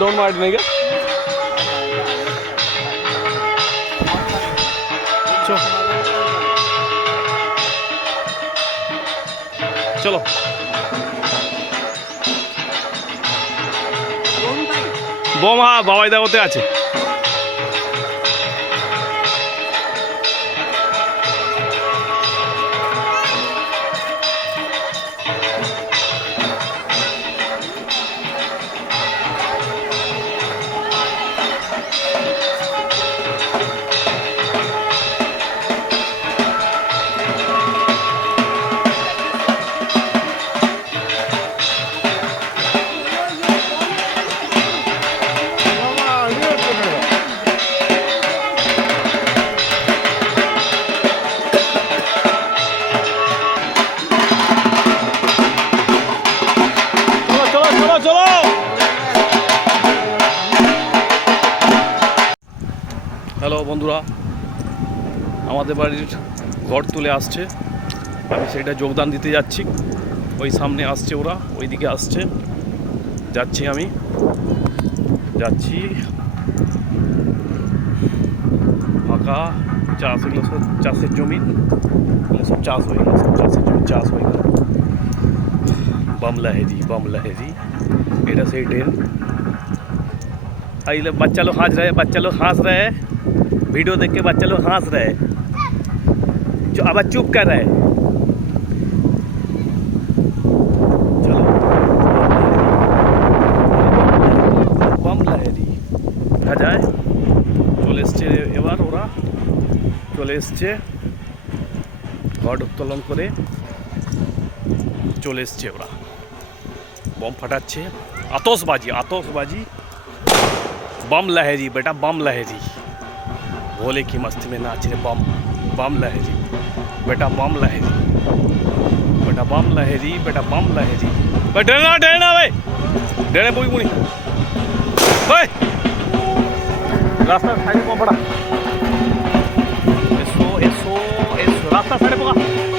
दौड़ मार नहीं क्या चलो बम हाँ बाबाई दावते আছে হ্যালো বন্ধুরা আমাদের বাড়ির ঘর তুলে আসছে আমি সেটা যোগদান দিতে যাচ্ছি ওই সামনে আসছে ওরা ওইদিকে আসছে যাচ্ছি আমি যাচ্ছি ফাঁকা চাষ এগুলো সব চাষের জমি এগুলো সব চাষ হয়ে গেল সব চাষের জমি চাষ হয়ে গেল बम लहरी এটা সেই ট্রেন आइए बच्चा लोग हंस रहे वीडियो देख के बच्चा लोग हंस रहे जो अब चुप कर रहे चलो बम लहरी দেখা যায় চলে এসছে এবার ওরা চলে এসছে ঘর উত্তোলন করে চলে এসছে ওরা बम फटाচ্ছে आतशबाजी बम लहरी बेटा बम लहरी भोले की मस्ती में नाच रहे बम लहरी बेटा बम लहरी बेटा बम लहरी बेटा बम लहरी डरना भाई डरने बोई मुनी भाई रास्ता साइड में पड़ा एसो रास्ता साइड में